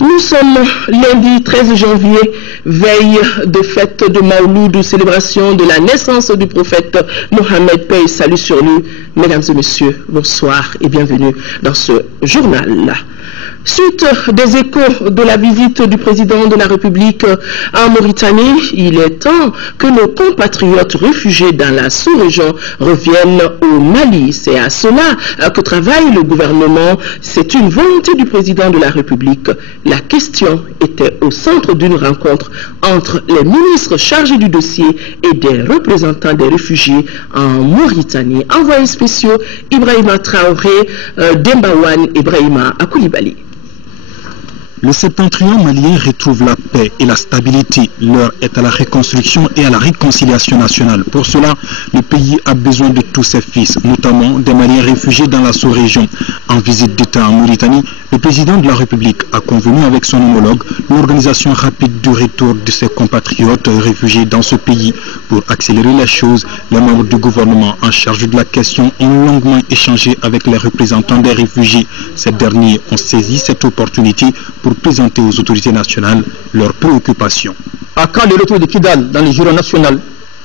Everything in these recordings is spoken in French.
Nous sommes lundi 13 janvier, veille de fête de Maouloud, célébration de la naissance du prophète Mohammed, paix et salut sur lui. Mesdames et messieurs, bonsoir et bienvenue dans ce journal. Suite des échos de la visite du président de la République en Mauritanie, il est temps que nos compatriotes réfugiés dans la sous-région reviennent au Mali. C'est à cela que travaille le gouvernement. C'est une volonté du président de la République. La question était au centre d'une rencontre entre les ministres chargés du dossier et des représentants des réfugiés en Mauritanie. Envoyés spéciaux Ibrahima Traoré, Dembawan Ibrahima à Koulibaly. Le septentrion malien retrouve la paix et la stabilité. L'heure est à la reconstruction et à la réconciliation nationale. Pour cela, le pays a besoin de tous ses fils, notamment des Maliens réfugiés dans la sous-région. En visite d'État en Mauritanie, le président de la République a convenu avec son homologue l'organisation rapide du retour de ses compatriotes réfugiés dans ce pays. Pour accélérer les choses, les membres du gouvernement en charge de la question ont longuement échangé avec les représentants des réfugiés. Ces derniers ont saisi cette opportunité pour présenter aux autorités nationales leurs préoccupations. À quand le retour de Kidal dans le giron national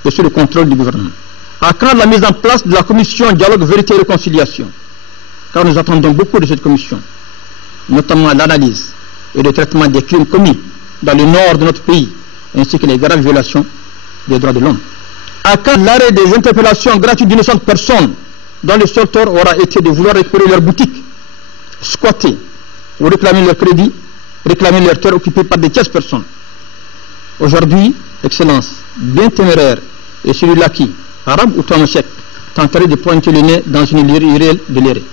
et sous le contrôle du gouvernement? À quand la mise en place de la commission dialogue, vérité et réconciliation? Car nous attendons beaucoup de cette commission, notamment l'analyse et le traitement des crimes commis dans le nord de notre pays, ainsi que les graves violations des droits de l'homme. À quand l'arrêt des interpellations gratuites d'innocentes personnes dont le seul tort aura été de vouloir récupérer leur boutique, squatter ou réclamer leur crédit, réclamer leur terre occupée par des tierces personnes. Aujourd'hui, Excellence, bien téméraire, et celui-là qui, arabe ou tamashek, tenterait de pointer le nez dans une irréelle de l'éré.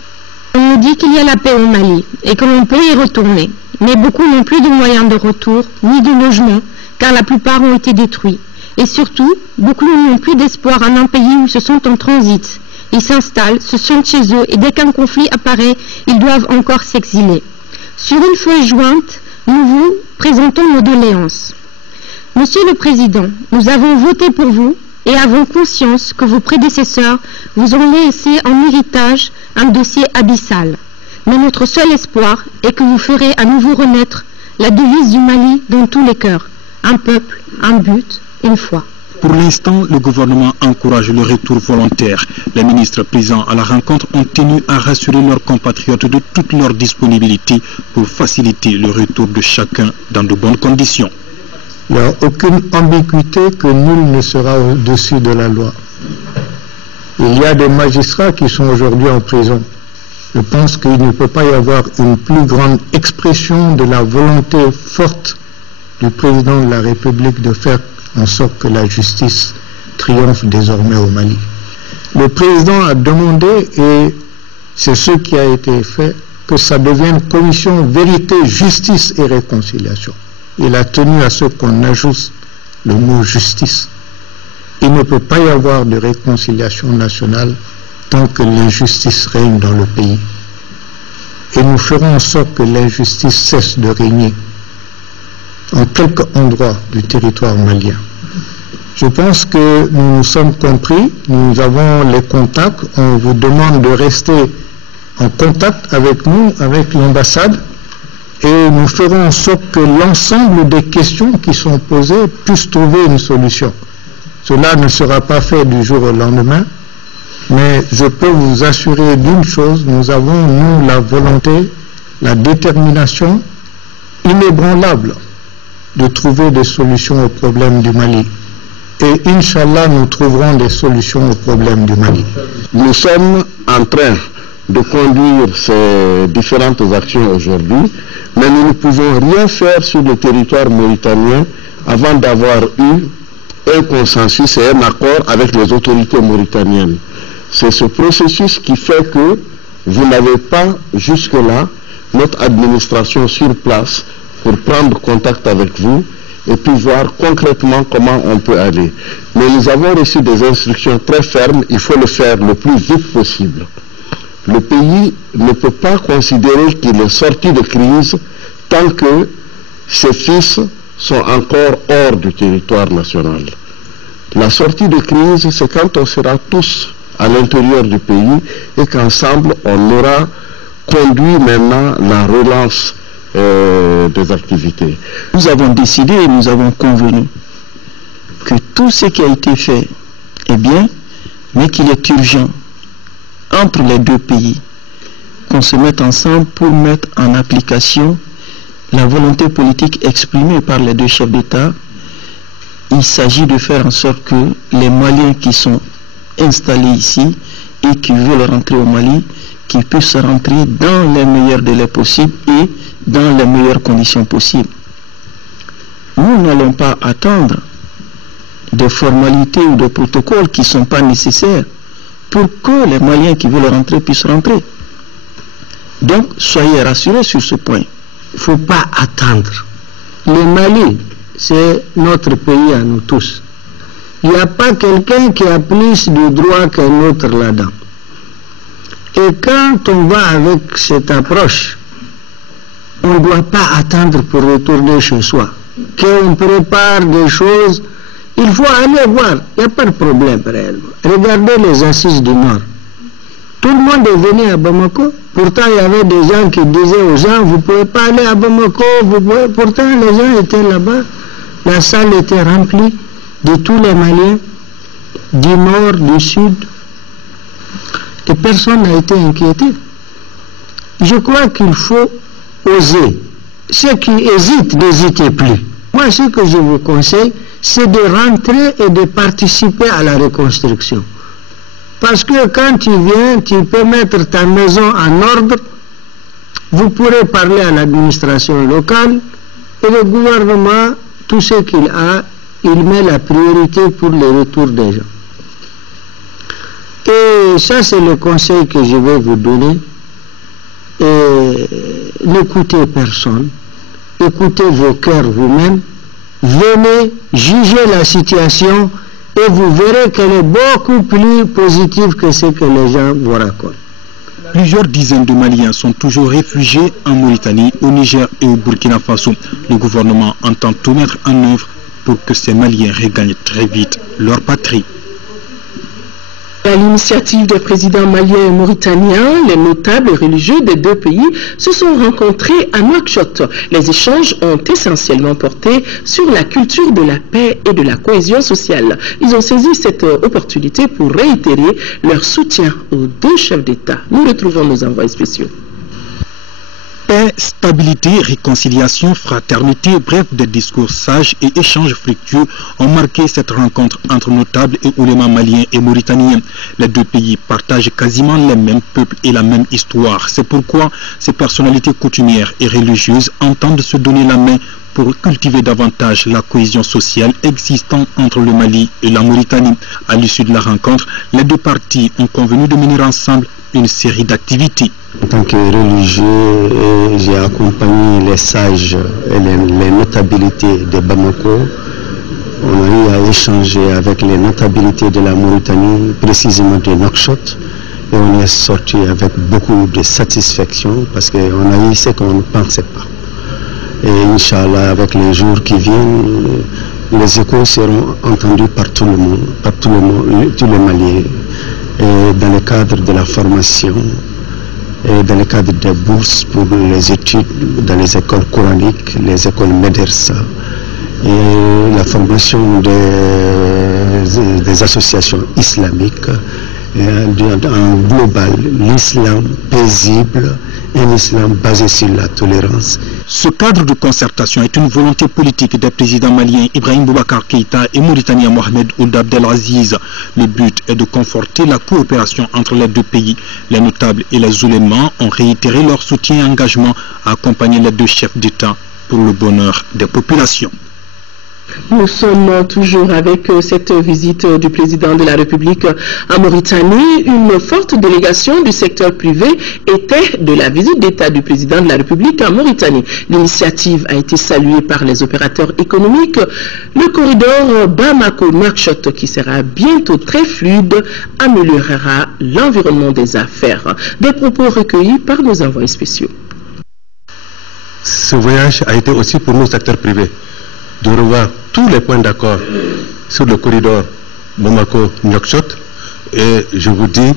On nous dit qu'il y a la paix au Mali et que l'on peut y retourner, mais beaucoup n'ont plus de moyens de retour, ni de logement, car la plupart ont été détruits. Et surtout, beaucoup n'ont plus d'espoir en un pays où ils se sont en transit. Ils s'installent, se sentent chez eux, et dès qu'un conflit apparaît, ils doivent encore s'exiler. Sur une feuille jointe, nous vous présentons nos doléances. Monsieur le Président, nous avons voté pour vous et avons conscience que vos prédécesseurs vous ont laissé en héritage un dossier abyssal. Mais notre seul espoir est que vous ferez à nouveau renaître la devise du Mali dans tous les cœurs. Un peuple, un but, une foi. Pour l'instant, le gouvernement encourage le retour volontaire. Les ministres présents à la rencontre ont tenu à rassurer leurs compatriotes de toute leur disponibilité pour faciliter le retour de chacun dans de bonnes conditions. Il n'y a aucune ambiguïté que nul ne sera au-dessus de la loi. Il y a des magistrats qui sont aujourd'hui en prison. Je pense qu'il ne peut pas y avoir une plus grande expression de la volonté forte du président de la République de faire en sorte que la justice triomphe désormais au Mali. Le président a demandé, et c'est ce qui a été fait, que ça devienne commission vérité, justice et réconciliation. Il a tenu à ce qu'on ajoute le mot justice. Il ne peut pas y avoir de réconciliation nationale tant que l'injustice règne dans le pays. Et nous ferons en sorte que l'injustice cesse de régner en quelques endroits du territoire malien. Je pense que nous nous sommes compris, nous avons les contacts, on vous demande de rester en contact avec nous, avec l'ambassade, et nous ferons en sorte que l'ensemble des questions qui sont posées puissent trouver une solution. Cela ne sera pas fait du jour au lendemain, mais je peux vous assurer d'une chose, nous avons, nous, la volonté, la détermination inébranlable de trouver des solutions aux problèmes du Mali. Et Inch'Allah, nous trouverons des solutions aux problèmes du Mali. Nous sommes en train de conduire ces différentes actions aujourd'hui, mais nous ne pouvons rien faire sur le territoire mauritanien avant d'avoir eu un consensus et un accord avec les autorités mauritaniennes. C'est ce processus qui fait que vous n'avez pas jusque-là notre administration sur place pour prendre contact avec vous et puis voir concrètement comment on peut aller. Mais nous avons reçu des instructions très fermes, il faut le faire le plus vite possible. Le pays ne peut pas considérer qu'il est sorti de crise tant que ses fils sont encore hors du territoire national. La sortie de crise, c'est quand on sera tous à l'intérieur du pays et qu'ensemble on aura conduit maintenant la relance des activités. Nous avons décidé et nous avons convenu que tout ce qui a été fait est bien, mais qu'il est urgent entre les deux pays qu'on se mette ensemble pour mettre en application la volonté politique exprimée par les deux chefs d'État. Il s'agit de faire en sorte que les Maliens qui sont installés ici et qui veulent rentrer au Mali, qu'ils puissent rentrer dans les meilleurs délais possibles et dans les meilleures conditions possibles. Nous n'allons pas attendre des formalités ou des protocoles qui ne sont pas nécessaires pour que les Maliens qui veulent rentrer puissent rentrer. Donc, soyez rassurés sur ce point. Il ne faut pas attendre. Le Mali, c'est notre pays à nous tous. Il n'y a pas quelqu'un qui a plus de droits qu'un autre là-dedans. Et quand on va avec cette approche, on ne doit pas attendre pour retourner chez soi. Qu'on prépare des choses, il faut aller voir. Il n'y a pas de problème réellement. Regardez les assises du Nord. Tout le monde est venu à Bamako. Pourtant, il y avait des gens qui disaient aux gens, vous ne pouvez pas aller à Bamako. Pourtant, les gens étaient là-bas. La salle était remplie de tous les Maliens, du Nord, du Sud. Et personne n'a été inquiété. Je crois qu'il faut oser. Ceux qui hésitent, n'hésitez plus. Moi, ce que je vous conseille, c'est de rentrer et de participer à la reconstruction. Parce que quand tu viens, tu peux mettre ta maison en ordre, vous pourrez parler à l'administration locale, et le gouvernement, tout ce qu'il a, il met la priorité pour le retour des gens. Et ça, c'est le conseil que je vais vous donner. N'écoutez personne, écoutez vos cœurs vous-même, venez juger la situation et vous verrez qu'elle est beaucoup plus positive que ce que les gens vous racontent. Plusieurs dizaines de Maliens sont toujours réfugiés en Mauritanie, au Niger et au Burkina Faso. Le gouvernement entend tout mettre en œuvre pour que ces Maliens regagnent très vite leur patrie. À l'initiative des présidents maliens et mauritaniens, les notables et religieux des deux pays se sont rencontrés à Nouakchott. Les échanges ont essentiellement porté sur la culture de la paix et de la cohésion sociale. Ils ont saisi cette opportunité pour réitérer leur soutien aux deux chefs d'État. Nous retrouvons nos envoyés spéciaux. Paix, stabilité, réconciliation, fraternité, bref, des discours sages et échanges fructueux ont marqué cette rencontre entre notables et oulémas maliens et mauritaniens. Les deux pays partagent quasiment les mêmes peuples et la même histoire. C'est pourquoi ces personnalités coutumières et religieuses entendent se donner la main pour cultiver davantage la cohésion sociale existant entre le Mali et la Mauritanie. À l'issue de la rencontre, les deux parties ont convenu de mener ensemble une série d'activités. En tant que religieux, j'ai accompagné les sages et les notabilités de Bamako. On a eu à échanger avec les notabilités de la Mauritanie, précisément de Nouakchott, et on est sorti avec beaucoup de satisfaction parce qu'on a eu ce qu'on ne pensait pas. Et Inch'Allah, avec les jours qui viennent, les échos seront entendus par tout le monde, tous les Maliens, et dans le cadre de la formation, et dans le cadre des bourses pour les études dans les écoles coraniques, les écoles médersa, et la formation des associations islamiques, et en global, l'islam paisible, un islam basé sur la tolérance. Ce cadre de concertation est une volonté politique des présidents maliens Ibrahim Boubacar Keïta et mauritanien Mohamed Ould Abdelaziz. Le but est de conforter la coopération entre les deux pays. Les notables et les oulémas ont réitéré leur soutien et engagement à accompagner les deux chefs d'État pour le bonheur des populations. Nous sommes toujours avec cette visite du président de la République en Mauritanie. Une forte délégation du secteur privé était de la visite d'État du président de la République en Mauritanie. L'initiative a été saluée par les opérateurs économiques. Le corridor Bamako-Nouakchott, qui sera bientôt très fluide, améliorera l'environnement des affaires. Des propos recueillis par nos envoyés spéciaux. Ce voyage a été aussi pour nos secteurs privés de revoir tous les points d'accord sur le corridor Bamako-Nouakchott, et je vous dis,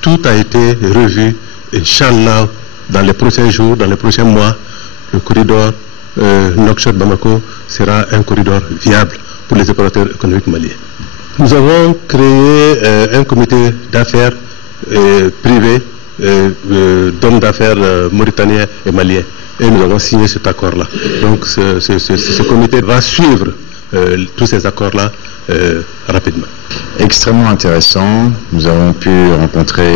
tout a été revu. Inch'Allah, dans les prochains jours, dans les prochains mois, le corridor Nouakchott-Bamako sera un corridor viable pour les opérateurs économiques maliens. Nous avons créé un comité d'affaires privé d'hommes d'affaires mauritaniens et maliens. Et nous avons signé cet accord-là. Donc ce comité va suivre tous ces accords-là rapidement. Extrêmement intéressant. Nous avons pu rencontrer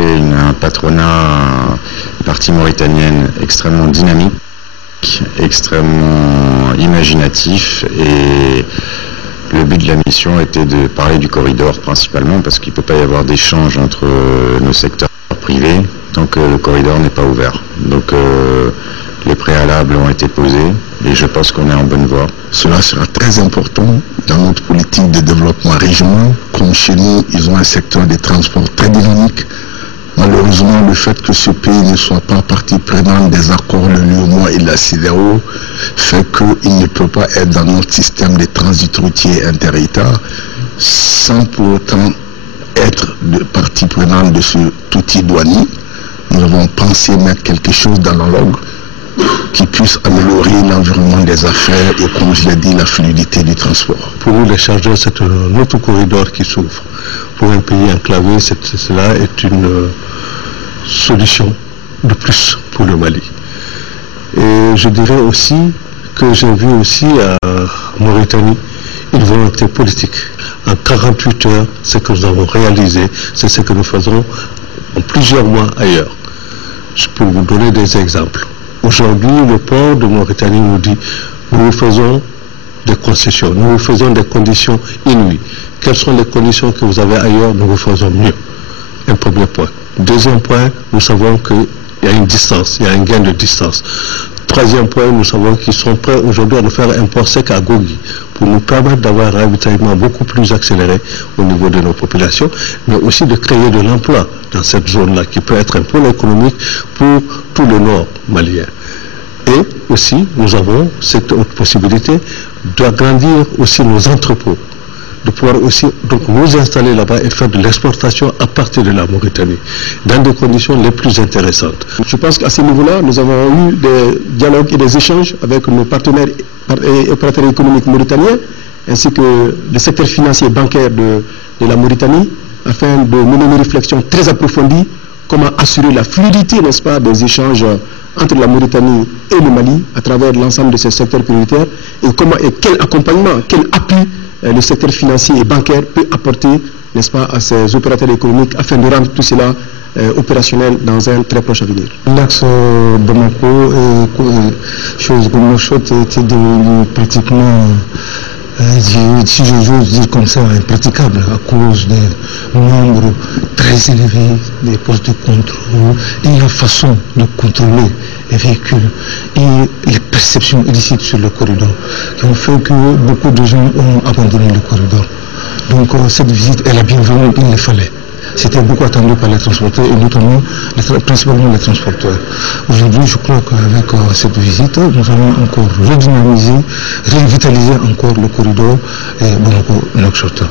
un patronat, une partie mauritanienne extrêmement dynamique, extrêmement imaginatif, et le but de la mission était de parler du corridor principalement parce qu'il ne peut pas y avoir d'échange entre nos secteurs privés tant que le corridor n'est pas ouvert. Donc les préalables ont été posés et je pense qu'on est en bonne voie. Cela sera très important dans notre politique de développement régional. Comme chez nous, ils ont un secteur des transports très dynamique. Malheureusement, le fait que ce pays ne soit pas partie prenante des accords le UEMOA et la CEDEAO fait qu'il ne peut pas être dans notre système de transit routier inter-État sans pour autant être partie prenante de ce outil douanier. Nous avons pensé mettre quelque chose dans la log qui puisse améliorer l'environnement des affaires et, comme je l'ai dit, la fluidité du transport. Pour nous, les chargeurs, c'est un autre corridor qui s'ouvre. Pour un pays enclavé, cela est une solution de plus pour le Mali. Et je dirais aussi que j'ai vu aussi à Mauritanie une volonté politique. En 48 heures, ce que nous avons réalisé, c'est ce que nous faisons en plusieurs mois ailleurs. Je peux vous donner des exemples. Aujourd'hui, le port de Mauritanie nous dit nous faisons des concessions, nous faisons des conditions inouïes. Quelles sont les conditions que vous avez ailleurs? Nous vous faisons mieux. Un premier point. Deuxième point, nous savons qu'il y a une distance, il y a un gain de distance. Troisième point, nous savons qu'ils sont prêts aujourd'hui à nous faire un port sec à Gogi pour nous permettre d'avoir un ravitaillement beaucoup plus accéléré au niveau de nos populations, mais aussi de créer de l'emploi dans cette zone-là qui peut être un pôle économique pour tout le nord malien. Et aussi, nous avons cette autre possibilité d'agrandir aussi nos entrepôts, de pouvoir aussi donc nous installer là-bas et faire de l'exportation à partir de la Mauritanie, dans des conditions les plus intéressantes. Je pense qu'à ce niveau-là, nous avons eu des dialogues et des échanges avec nos partenaires et opérateurs économiques mauritaniens, ainsi que le secteur financier et bancaire de la Mauritanie, afin de mener une réflexion très approfondie, comment assurer la fluidité, n'est-ce pas, des échanges entre la Mauritanie et le Mali à travers l'ensemble de ces secteurs prioritaires, et comment et quel accompagnement, quel appui le secteur financier et bancaire peut apporter, n'est-ce pas, à ces opérateurs économiques afin de rendre tout cela opérationnel dans un très proche avenir. L'axe Bamako, chose comme Nouakchott, était devenu pratiquement, si j'ose dire comme ça, impraticable à cause des nombres très élevés des postes de contrôle et la façon de contrôler les véhicules et les perceptions illicites sur le corridor qui ont fait que beaucoup de gens ont abandonné le corridor. Donc cette visite, elle a bien venu, il le fallait. C'était beaucoup attendu par les transporteurs et notamment, principalement les transporteurs. Aujourd'hui, je crois qu'avec cette visite, nous allons encore redynamiser, revitaliser encore le corridor Bamako-Nouakchott.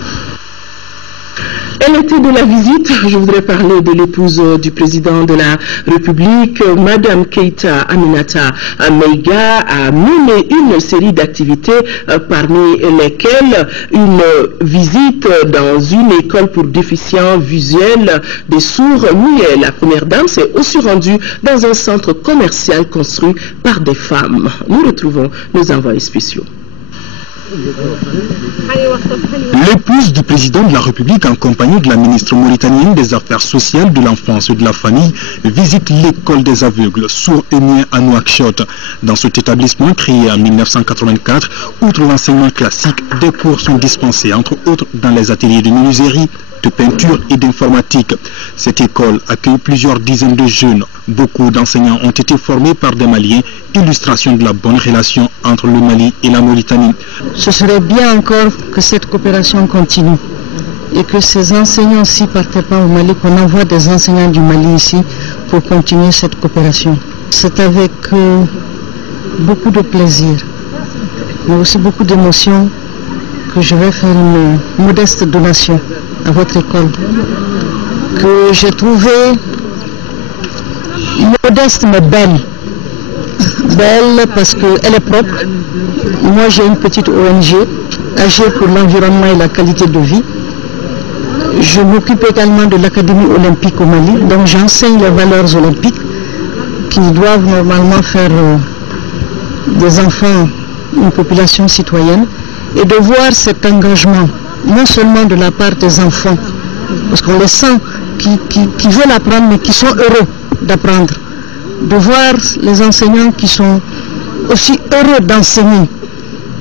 Elle était de la visite. Je voudrais parler de l'épouse du président de la République, Madame Keïta Aminata Meiga, a mené une série d'activités, parmi lesquelles une visite dans une école pour déficients visuels des sourds-muets. La première dame s'est aussi rendue dans un centre commercial construit par des femmes. Nous retrouvons nos envoyés spéciaux. L'épouse du président de la République en compagnie de la ministre mauritanienne des Affaires sociales, de l'enfance et de la famille visite l'école des aveugles sourds et muets à Nouakchott. Dans cet établissement créé en 1984, outre l'enseignement classique, des cours sont dispensés entre autres dans les ateliers de menuiserie, de peinture et d'informatique. Cette école accueille plusieurs dizaines de jeunes. Beaucoup d'enseignants ont été formés par des Maliens, illustration de la bonne relation entre le Mali et la Mauritanie. Ce serait bien encore que cette coopération continue et que ces enseignants-ci ne partent pas au Mali, qu'on envoie des enseignants du Mali ici pour continuer cette coopération. C'est avec beaucoup de plaisir, mais aussi beaucoup d'émotion que je vais faire une modeste donation à votre école, que j'ai trouvée modeste mais belle. belle parce qu'elle est propre. Moi j'ai une petite ONG, Agir pour l'environnement et la qualité de vie. Je m'occupe également de l'Académie olympique au Mali, donc j'enseigne les valeurs olympiques qui doivent normalement faire des enfants une population citoyenne, et de voir cet engagement, non seulement de la part des enfants, parce qu'on les sent qui veulent apprendre mais qui sont heureux d'apprendre, de voir les enseignants qui sont aussi heureux d'enseigner,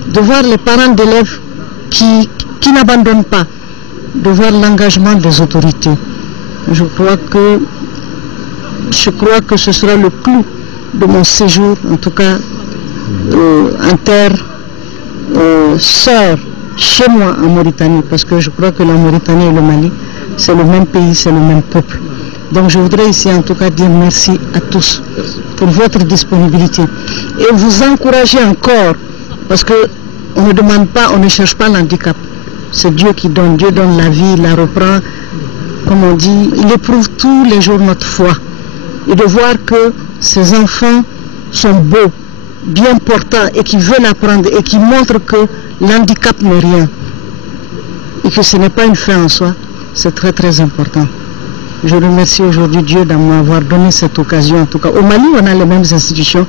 de voir les parents d'élèves qui n'abandonnent pas, de voir l'engagement des autorités. Je crois que ce sera le clou de mon séjour, en tout cas sort chez moi en Mauritanie, parce que je crois que la Mauritanie et le Mali, c'est le même pays, c'est le même peuple. Donc je voudrais ici en tout cas dire merci à tous pour votre disponibilité et vous encourager encore, parce que on ne demande pas, on ne cherche pas l'handicap. C'est Dieu qui donne, Dieu donne la vie, il la reprend, comme on dit, il éprouve tous les jours notre foi. Et de voir que ces enfants sont beaux, bien portants et qui veulent apprendre et qui montrent que l'handicap n'est rien et que ce n'est pas une fin en soi, c'est très très important. Je remercie aujourd'hui Dieu de m'avoir donné cette occasion. En tout cas, au Mali, on a les mêmes institutions,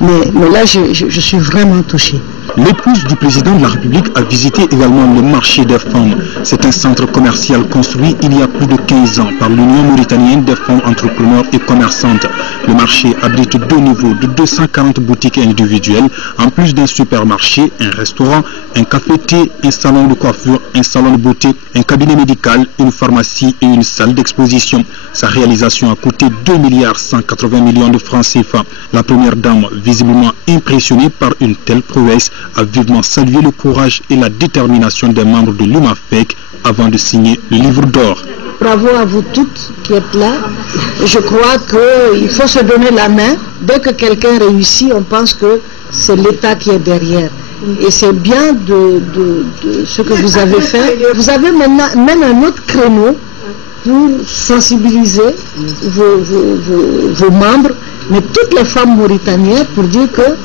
mais là, je suis vraiment touchée. L'épouse du président de la République a visité également le marché des femmes. C'est un centre commercial construit il y a plus de 15 ans par l'Union mauritanienne des femmes entrepreneurs et commerçantes. Le marché abrite 2 niveaux de 240 boutiques individuelles, en plus d'un supermarché, un restaurant, un café-thé, un salon de coiffure, un salon de beauté, un cabinet médical, une pharmacie et une salle d'exposition. Sa réalisation a coûté 2,180 milliards de francs CFA. La première dame, visiblement impressionnée par une telle prouesse, a vivement salué le courage et la détermination des membres de l'UMAFEC avant de signer le livre d'or. Bravo à vous toutes qui êtes là. Je crois qu'il faut se donner la main. Dès que quelqu'un réussit, on pense que c'est l'État qui est derrière. Et c'est bien de ce que vous avez fait. Vous avez maintenant même un autre créneau pour sensibiliser vos membres, mais toutes les femmes mauritaniennes, pour dire que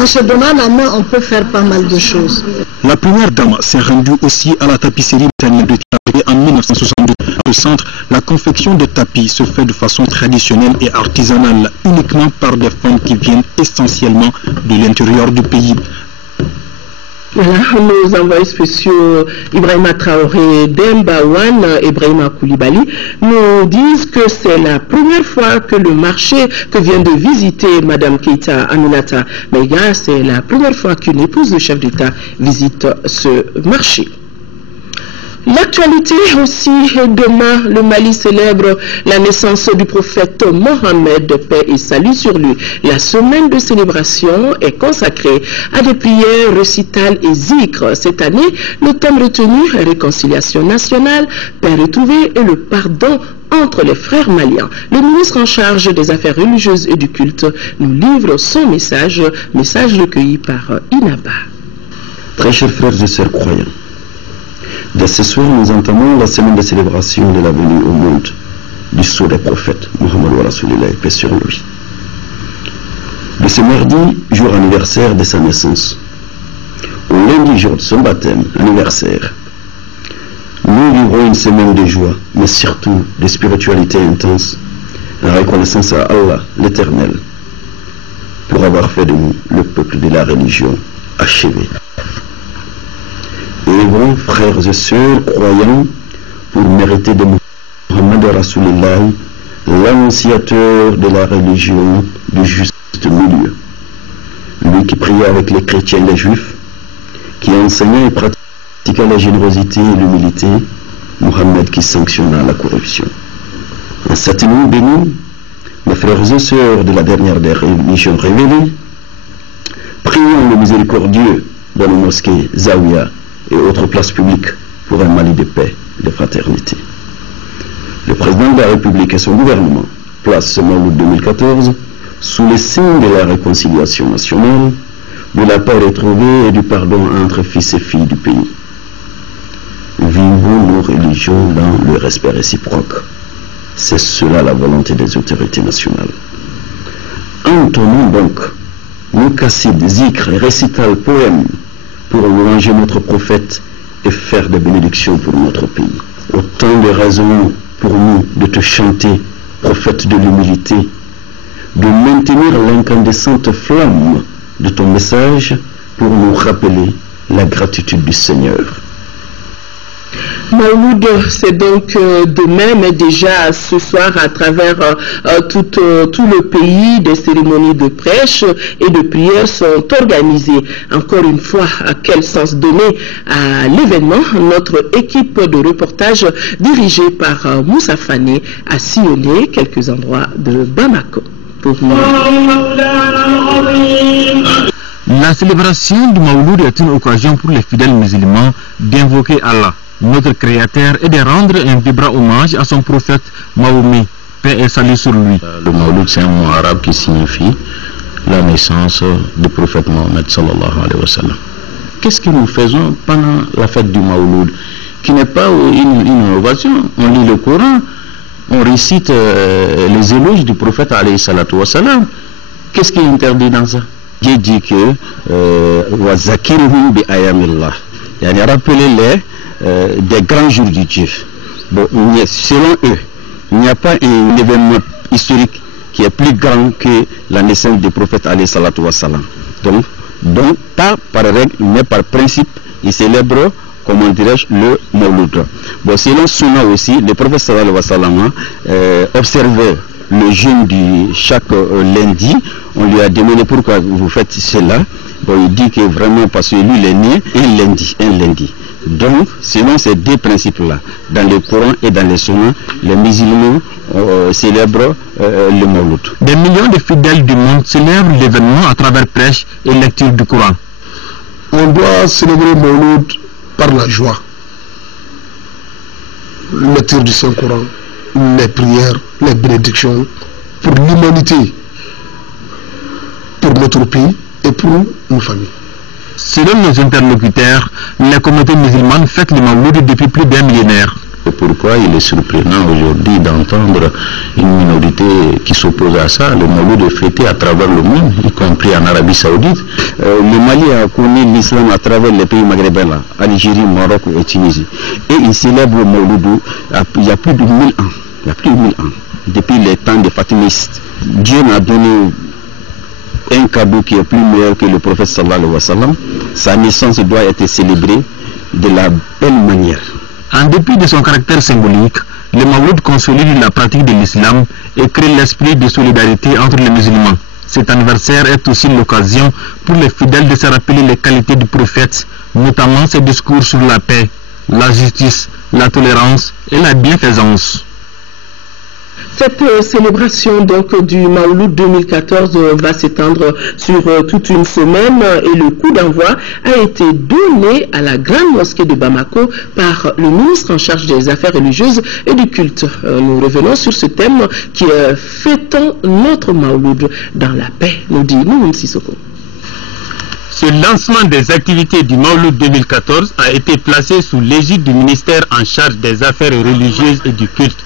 en se donnant la main, on peut faire pas mal de choses. La première dame s'est rendue aussi à la tapisserie mauritanienne de Tiabé en 1972. Au centre, la confection des tapis se fait de façon traditionnelle et artisanale, uniquement par des femmes qui viennent essentiellement de l'intérieur du pays. Voilà, nos envoyés spéciaux Ibrahima Traoré d'Embawan et Ibrahima Koulibaly nous disent que c'est la première fois que le marché que vient de visiter Madame Keïta Aminata Meiga, c'est la première fois qu'une épouse de chef d'État visite ce marché. L'actualité aussi, demain, le Mali célèbre la naissance du prophète Mohammed, paix et salut sur lui. La semaine de célébration est consacrée à des prières, récitals et zikrs. Cette année, le thème retenu est réconciliation nationale, paix retrouvée et le pardon entre les frères maliens. Le ministre en charge des affaires religieuses et du culte nous livre son message recueilli par Inaba. Très chers frères et sœurs croyants, dès ce soir, nous entamons la semaine de célébration de la venue au monde du sceau des prophètes, Mohammed wa Rasulillah, paix sur lui. De ce mardi, jour anniversaire de sa naissance, au lundi, jour de son baptême, anniversaire, nous vivrons une semaine de joie, mais surtout de spiritualité intense, en reconnaissance à Allah, l'Éternel, pour avoir fait de nous le peuple de la religion achevé. Et bon, frères et sœurs croyants, pour mériter de Mohammed Rasulillah, l'annonciateur de la religion du juste milieu, lui qui priait avec les chrétiens et les juifs, qui enseignait et pratiquait la générosité et l'humilité, Mohammed qui sanctionna la corruption. En cette nuit bénie, mes frères et sœurs de la dernière des religions révélées, prions le miséricordieux dans les mosquées, Zawiya et autres places publiques pour un Mali de paix et de fraternité. Le président de la République et son gouvernement placent ce Mawlid 2014 sous les signes de la réconciliation nationale, de la paix retrouvée et du pardon entre fils et filles du pays. Vivons nos religions dans le respect réciproque. C'est cela la volonté des autorités nationales. Entonnons donc nos qassides, zikr, récitals, poèmes pour louanger notre prophète et faire des bénédictions pour notre pays. Autant de raisons pour nous de te chanter, prophète de l'humilité, de maintenir l'incandescente flamme de ton message pour nous rappeler la gratitude du Seigneur. Mawlud, c'est donc demain, mais déjà ce soir à travers tout le pays, des cérémonies de prêche et de prières sont organisées. Encore une fois, quel sens donner à l'événement? Notre équipe de reportage dirigée par Moussa Fane a sillonné quelques endroits de Bamako. Pour nous. La célébration du Mawlud est une occasion pour les fidèles musulmans d'invoquer Allah, notre Créateur, et de rendre un vibrant hommage à son prophète Mahomet, paix et salut sur lui. Le Mawlud, c'est un mot arabe qui signifie la naissance du prophète Mohammed sallallahu alayhi wa sallam. Qu'est-ce que nous faisons pendant la fête du Mawlud, qui n'est pas une innovation? On lit le Coran, on récite les éloges du prophète alayhi salatu wa sallam. Qu'est-ce qui est interdit dans ça? Dieu dit que rappelez-les des grands jours du Dieu. Bon, selon eux, il n'y a pas un événement historique qui est plus grand que la naissance du prophète alayhi salatu wa salam. Donc pas par règle, mais par principe, ils célèbrent, comment dirais-je, le Mawlud. Bon, selon Sunna aussi, le prophète sallallahu alayhi wa sallam observait le jeûne du chaque lundi. On lui a demandé pourquoi vous faites cela. Bon, il dit que vraiment parce que lui il est né un lundi. Donc, selon ces deux principes-là, dans le Coran et dans les Sunna, les musulmans célèbrent le Mawlud. Des millions de fidèles du monde célèbrent l'événement à travers prêche et lecture du Coran. On doit célébrer le Mawlud par la joie. Lecture du Saint-Coran, les prières, les bénédictions pour l'humanité, pour notre pays et pour nos familles. Selon nos interlocuteurs, la communauté musulmane fête le Mawlud depuis plus d'un millénaire. Pourquoi il est surprenant aujourd'hui d'entendre une minorité qui s'oppose à ça? Le Mawlud est fêté à travers le monde, y compris en Arabie Saoudite. Le Mali a connu l'islam à travers les pays maghrébins, là, Algérie, Maroc et Tunisie. Et il célèbre le Mawlud il y a plus de 1000 ans. Il y a plus de 1000 ans, depuis les temps des Fatimistes. Dieu m'a donné un cadeau qui est plus meilleur que le prophète sallallahu alayhi wa sallam. Sa naissance doit être célébrée de la belle manière. En dépit de son caractère symbolique, le Mawlud consolide la pratique de l'islam et crée l'esprit de solidarité entre les musulmans. Cet anniversaire est aussi l'occasion pour les fidèles de se rappeler les qualités du prophète, notamment ses discours sur la paix, la justice, la tolérance et la bienfaisance. Cette célébration donc du Mawlud 2014 va s'étendre sur toute une semaine et le coup d'envoi a été donné à la grande mosquée de Bamako par le ministre en charge des affaires religieuses et du culte. Nous revenons sur ce thème qui est fêtant notre Mawlud dans la paix, nous dit Moumoun Sissoko. Ce lancement des activités du Mawlud 2014 a été placé sous l'égide du ministère en charge des affaires religieuses et du culte.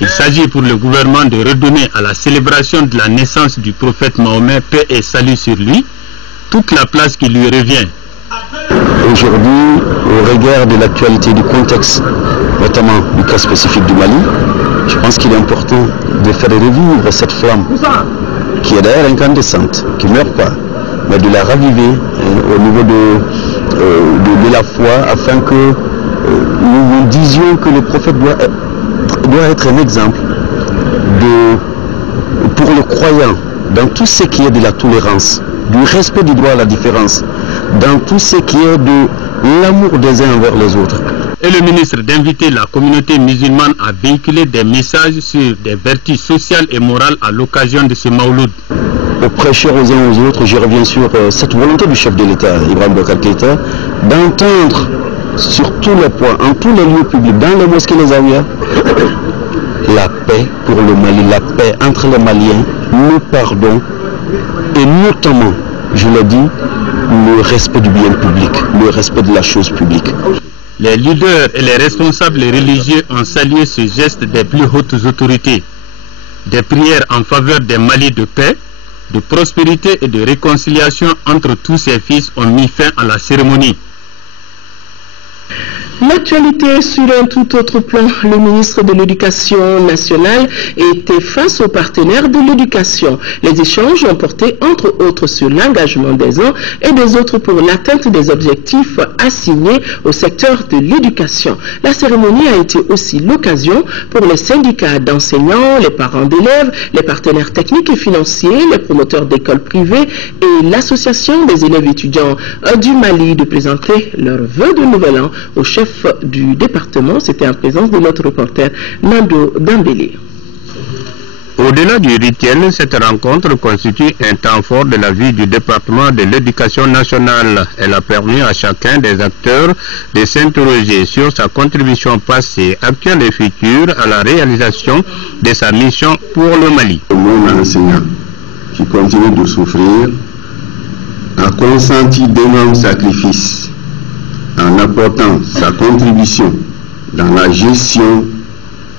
Il s'agit pour le gouvernement de redonner à la célébration de la naissance du prophète Mahomet, paix et salut sur lui, toute la place qui lui revient. Aujourd'hui, au regard de l'actualité du contexte, notamment du cas spécifique du Mali, je pense qu'il est important de faire revivre cette flamme, qui est d'ailleurs incandescente, qui ne meurt pas, mais de la raviver au niveau de la foi, afin que nous disions que le prophète doit être un exemple pour le croyant dans tout ce qui est de la tolérance, du respect du droit à la différence, dans tout ce qui est de l'amour des uns envers les autres. Et le ministre d'inviter la communauté musulmane à véhiculer des messages sur des vertus sociales et morales à l'occasion de ce Mawlud. Aux prêcheurs aux uns aux autres, je reviens sur cette volonté du chef de l'État, Ibrahim Boubacar Keïta, d'entendre sur tous les points, en tous les lieux publics, dans les mosquées, les awiyas, la paix pour le Mali, la paix entre les Maliens, le pardon et notamment, je l'ai dit, le respect du bien public, le respect de la chose publique. Les leaders et les responsables religieux ont salué ce geste des plus hautes autorités. Des prières en faveur des Mali de paix de prospérité et de réconciliation entre tous ses fils ont mis fin à la cérémonie. L'actualité sur un tout autre plan, le ministre de l'Éducation nationale était face aux partenaires de l'éducation. Les échanges ont porté entre autres sur l'engagement des uns et des autres pour l'atteinte des objectifs assignés au secteur de l'éducation. La cérémonie a été aussi l'occasion pour les syndicats d'enseignants, les parents d'élèves, les partenaires techniques et financiers, les promoteurs d'écoles privées et l'association des élèves étudiants du Mali de présenter leurs vœux de nouvel an au chef du département. C'était en présence de notre reporter Nando Dambélé. Au-delà du rituel, cette rencontre constitue un temps fort de la vie du département de l'éducation nationale. Elle a permis à chacun des acteurs de s'interroger sur sa contribution passée, actuelle et future à la réalisation de sa mission pour le Mali. Le monde enseignant qui continue de souffrir a consenti d'énormes sacrifices en apportant sa contribution dans la gestion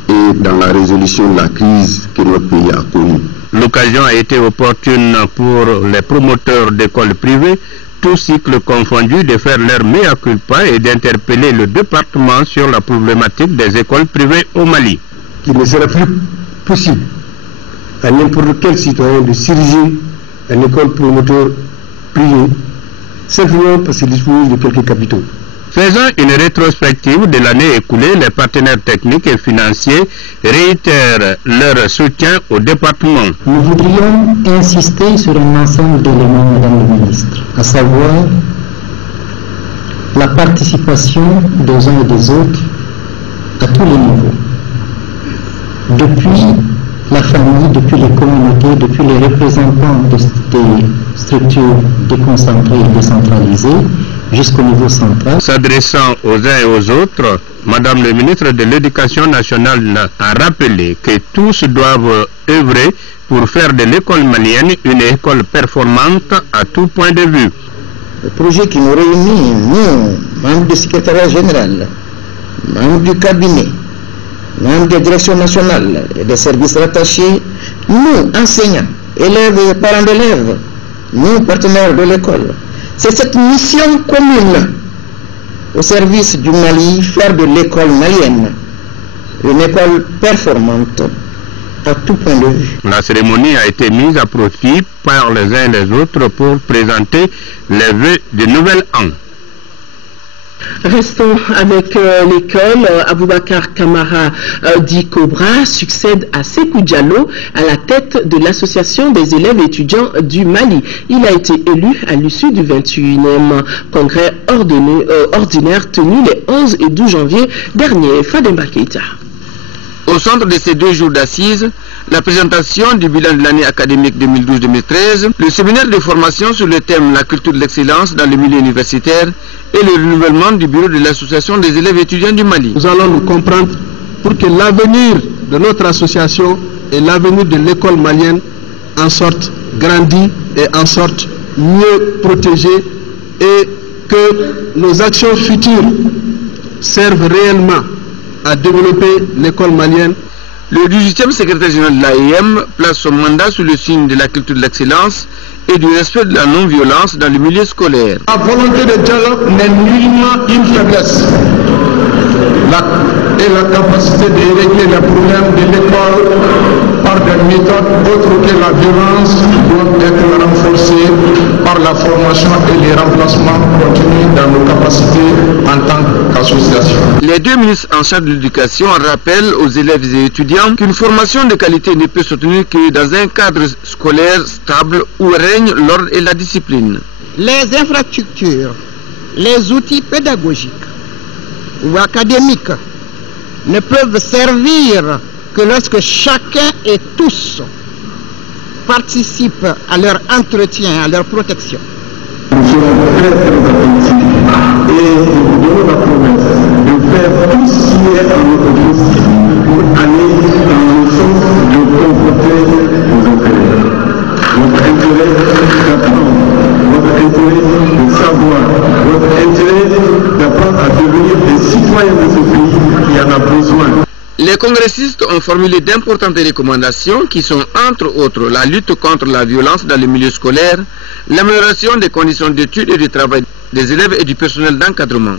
et dans la résolution de la crise que notre pays a connue. L'occasion a été opportune pour les promoteurs d'écoles privées, tous cycles confondus, de faire leur mea culpa et d'interpeller le département sur la problématique des écoles privées au Mali. Il ne sera plus possible à n'importe quel citoyen de s'ériger en école promoteur privée simplement parce qu'il dispose de quelques capitaux. Faisant une rétrospective de l'année écoulée, les partenaires techniques et financiers réitèrent leur soutien au département. Nous voudrions insister sur un ensemble d'éléments, Madame le ministre, à savoir la participation des uns et des autres à tous les niveaux. Depuis la famille, depuis les communautés, depuis les représentants des structures déconcentrées et décentralisées, jusqu'au niveau central. S'adressant aux uns et aux autres, Madame le ministre de l'Éducation nationale a rappelé que tous doivent œuvrer pour faire de l'école malienne une école performante à tout point de vue. Le projet qui nous réunit, nous, membres du secrétariat général, membres du cabinet, membres des directions nationales et des services rattachés, nous, enseignants, élèves et parents d'élèves, nous, partenaires de l'école, c'est cette mission commune au service du Mali, faire de l'école malienne une école performante à tout point de vue. La cérémonie a été mise à profit par les uns et les autres pour présenter les vœux du nouvel an. Restons avec l'école. Aboubakar Kamara dit Cobra succède à Sékou Diallo à la tête de l'association des élèves étudiants du Mali. Il a été élu à l'issue du 21e congrès ordinaire tenu les 11 et 12 janvier dernier. Fademba Keita. Au centre de ces 2 jours d'assises, la présentation du bilan de l'année académique 2012-2013, le séminaire de formation sur le thème La culture de l'excellence dans le milieu universitaire et le renouvellement du bureau de l'association des élèves étudiants du Mali. Nous allons nous comprendre pour que l'avenir de notre association et l'avenir de l'école malienne en sorte grandi et en sorte mieux protégé et que nos actions futures servent réellement à développer l'école malienne. Le 18e secrétaire général de l'AEM place son mandat sous le signe de la culture de l'excellence et du respect de la non-violence dans le milieu scolaire. La volonté de dialogue n'est nullement une faiblesse. Et la capacité de régler les problèmes de l'école par des méthodes autres que la violence doit être renforcée par la formation et les remplacements continus dans nos capacités en tant qu'association. Les 2 ministres en charge de l'éducation rappellent aux élèves et étudiants qu'une formation de qualité ne peut se tenir que dans un cadre scolaire stable où règne l'ordre et la discipline. Les infrastructures, les outils pédagogiques ou académiques ne peuvent servir que lorsque chacun et tous participent à leur entretien, à leur protection. Nous serons très attentifs et nous donnons la promesse de faire tout ce qui est en notre possible pour aller dans le sens de comporter nos intérêts. Votre intérêt d'apprendre, votre intérêt de savoir, votre intérêt d'apprendre à devenir des citoyens de ce pays qui en a besoin. Les congressistes ont formulé d'importantes recommandations qui sont entre autres la lutte contre la violence dans le milieu scolaire, l'amélioration des conditions d'études et de travail des élèves et du personnel d'encadrement.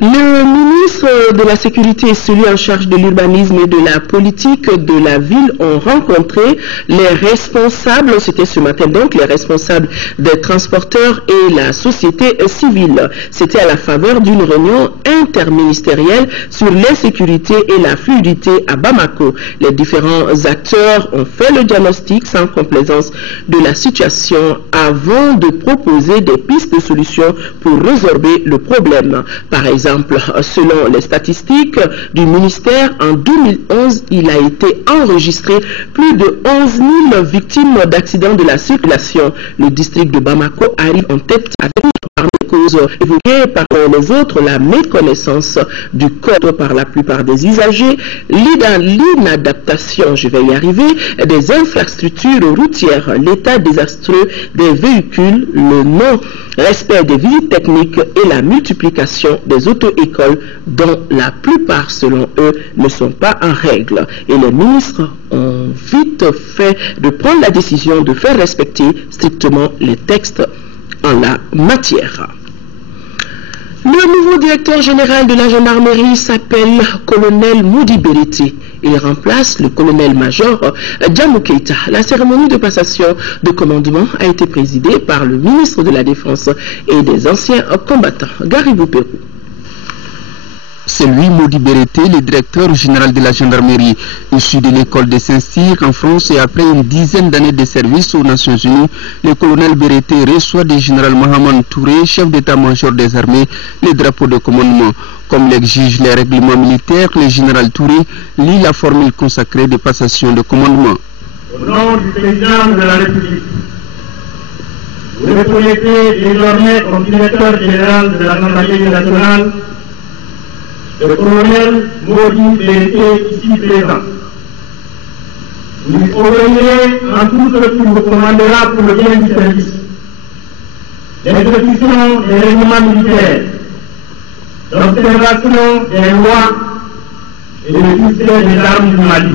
Le ministre de la Sécurité et celui en charge de l'urbanisme et de la politique de la ville ont rencontré les responsables, c'était ce matin donc, les responsables des transporteurs et la société civile. C'était à la faveur d'une réunion interministérielle sur l'insécurité et la fluidité à Bamako. Les différents acteurs ont fait le diagnostic sans complaisance de la situation avant de proposer des pistes de solutions pour résorber le problème. Par exemple, selon les statistiques du ministère, en 2011, il a été enregistré plus de 11 000 victimes d'accidents de la circulation. Le district de Bamako arrive en tête avec parmi les causes évoquées par les autres, la méconnaissance du code par la plupart des usagers, l'inadaptation, je vais y arriver, des infrastructures routières, l'état désastreux des véhicules, le non-respect des visites techniques et la multiplication des auto-écoles dont la plupart, selon eux, ne sont pas en règle. Et les ministres ont vite fait de prendre la décision de faire respecter strictement les textes en la matière. Le nouveau directeur général de la gendarmerie s'appelle colonel Moudi Beriti. Il remplace le colonel-major Djamou Keita. La cérémonie de passation de commandement a été présidée par le ministre de la Défense et des anciens combattants, Garibou Pérou. C'est lui, Moudi Berete, le directeur général de la gendarmerie, issu de l'école de Saint-Cyr en France, et après une dizaine d'années de service aux Nations Unies, le colonel Berete reçoit du général Mohamed Touré, chef d'état-major des armées, les drapeaux de commandement. Comme l'exigent les règlements militaires, le général Touré lit la formule consacrée de passation de commandement. Au nom du président de la République, vous reconnaissez désormais comme directeur général de la gendarmerie nationale le colonel Moudi Berete ici présent. Vous obéirez en tout ce qui vous commandera pour le bien du service. L'exécution des règlements militaires, l'observation des lois et le respect des armes du Mali.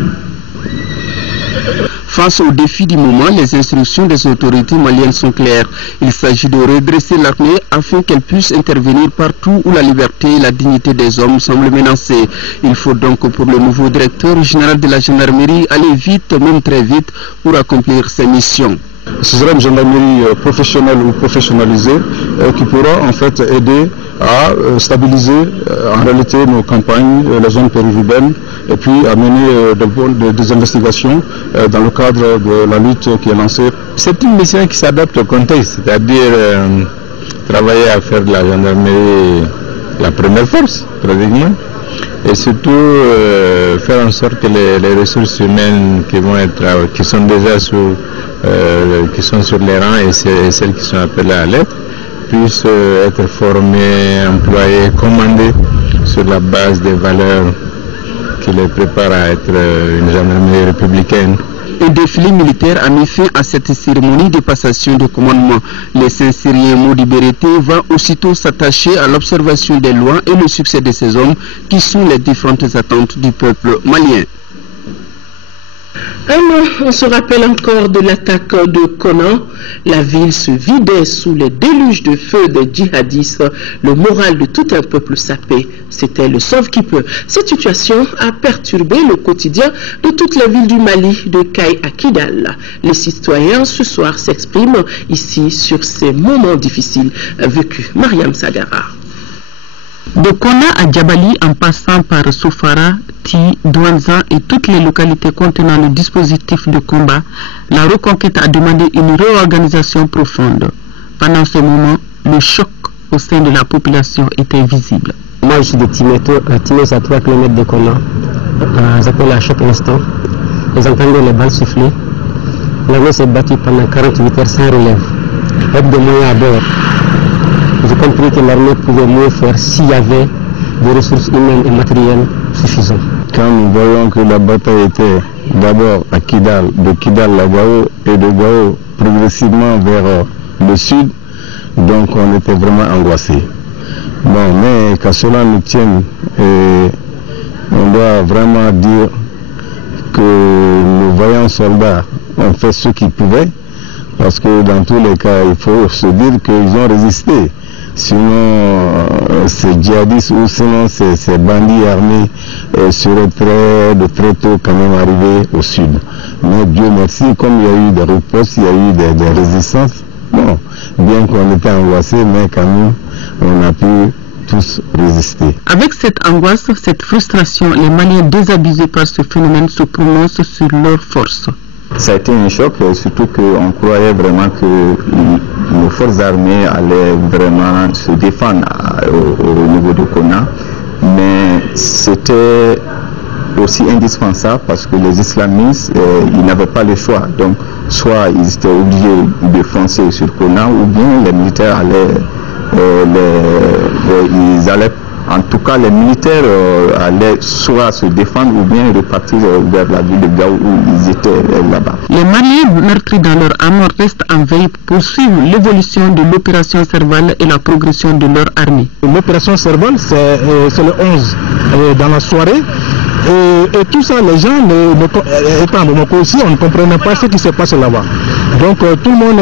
Face aux défis du moment, les instructions des autorités maliennes sont claires. Il s'agit de redresser l'armée afin qu'elle puisse intervenir partout où la liberté et la dignité des hommes semblent menacées. Il faut donc pour le nouveau directeur général de la gendarmerie aller vite, même très vite, pour accomplir ses missions. Ce sera une gendarmerie professionnelle ou professionnalisée qui pourra en fait aider à stabiliser en réalité nos campagnes, les zones périurbaines, et puis à mener des investigations dans le cadre de la lutte qui est lancée. C'est une mission qui s'adapte au contexte, c'est-à-dire travailler à faire de la gendarmerie la première force, pratiquement, et surtout faire en sorte que les ressources humaines qui sont déjà qui sont sur les rangs et celles qui sont appelées à l'aide puissent être formées, employées, commandées sur la base des valeurs qui les préparent à être une gendarmerie républicaine. Un défilé militaire a mis fin à cette cérémonie de passation de commandement. Le Saint-Cyrien Moudi Berete va aussitôt s'attacher à l'observation des lois et le succès de ces hommes qui sont les différentes attentes du peuple malien. On se rappelle encore de l'attaque de Conan. La ville se vidait sous les déluges de feu des djihadistes. Le moral de tout un peuple sapé, c'était le sauve-qui-peut. Cette situation a perturbé le quotidien de toute la ville du Mali, de Kay à Kidal. Les citoyens ce soir s'expriment ici sur ces moments difficiles vécus. Mariam Sagara. De Kona à Djabali en passant par Soufara, Ti, Douanza et toutes les localités contenant le dispositif de combat, la reconquête a demandé une réorganisation profonde. Pendant ce moment, le choc au sein de la population était visible. Moi je suis de Timeto à 3 km de Kona. J'appelle à chaque instant. Vous entendez les balles souffler. L'armée s'est battue pendant 48 heures sans relève. Avec des moyens à bord. J'ai compris que l'armée pouvait mieux faire s'il y avait des ressources humaines et matérielles suffisantes. Quand nous voyons que la bataille était d'abord à Kidal, de Kidal à Gao et de Gao progressivement vers le sud, donc on était vraiment angoissés. Bon, mais qu'à cela nous tienne, on doit vraiment dire que nos vaillants soldats ont fait ce qu'ils pouvaient, parce que dans tous les cas, il faut se dire qu'ils ont résisté. Sinon, ces djihadistes ou sinon ces bandits armés seraient de très tôt quand même arrivés au sud. Mais Dieu merci, comme il y a eu des ripostes, il y a eu des résistances, bon, bien qu'on était angoissés, mais quand même, on a pu tous résister. Avec cette angoisse, cette frustration, les Maliens désabusés par ce phénomène se prononcent sur leurs forces. Ça a été un choc, surtout qu'on croyait vraiment que nos forces armées allaient vraiment se défendre au niveau de Konna, mais c'était aussi indispensable parce que les islamistes, ils n'avaient pas le choix. Donc, soit ils étaient obligés de foncer sur Konna, ou bien les militaires en tout cas, les militaires allaient soit se défendre ou bien repartir vers la ville de Gao où ils étaient là-bas. Les Maliens meurtris dans leur âme restent en veille pour suivre l'évolution de l'opération Serval et la progression de leur armée. L'opération Serval, c'est le 11 dans la soirée. Et tout ça, les gens, étant à Bamako aussi, on ne comprenait pas ce qui se passe là-bas. Donc tout le monde,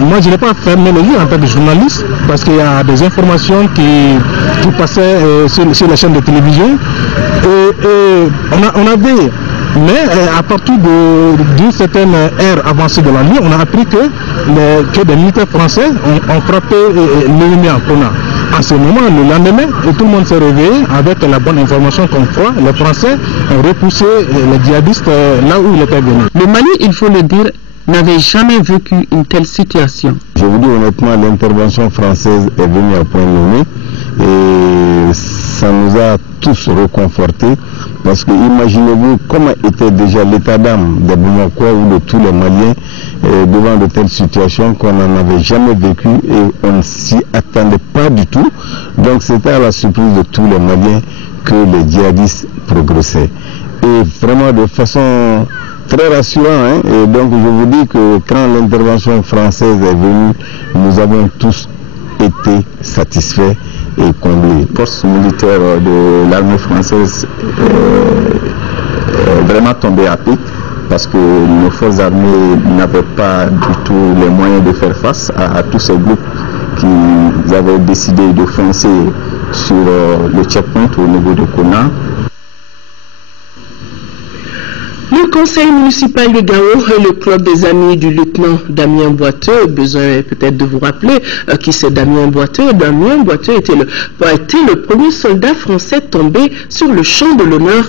moi je n'ai pas fermé les yeux en tant que journaliste, parce qu'il y a des informations qui passaient sur les chaînes de télévision. Et on avait, mais à partir d'une certaine ère avancée de la nuit, on a appris que des militaires français ont frappé l'ennemi en Konna. À ce moment, le lendemain, tout le monde s'est réveillé avec la bonne information comme quoi les Français ont repoussé les djihadistes là où ils étaient venus. Le Mali, il faut le dire, n'avait jamais vécu une telle situation. Je vous dis honnêtement, l'intervention française est venue à point nommé et ça nous a tous reconfortés, parce que imaginez-vous comment était déjà l'état d'âme des Bamako ou de tous les Maliens devant de telles situations qu'on n'en avait jamais vécu et on ne s'y attendait pas du tout. Donc c'était à la surprise de tous les Maliens que les djihadistes progressaient. Et vraiment de façon très rassurante, et donc je vous dis que quand l'intervention française est venue, nous avons tous été satisfaits et comblés. Les forces militaires de l'armée française est vraiment tombées à pic, parce que nos forces armées n'avaient pas du tout les moyens de faire face à tous ces groupes qui avaient décidé de foncer sur le checkpoint au niveau de Konna. Le conseil municipal de Gao et le club des amis du lieutenant Damien Boiteux, besoin peut-être de vous rappeler qui c'est Damien Boiteux. Damien Boiteux a été le premier soldat français tombé sur le champ de l'honneur.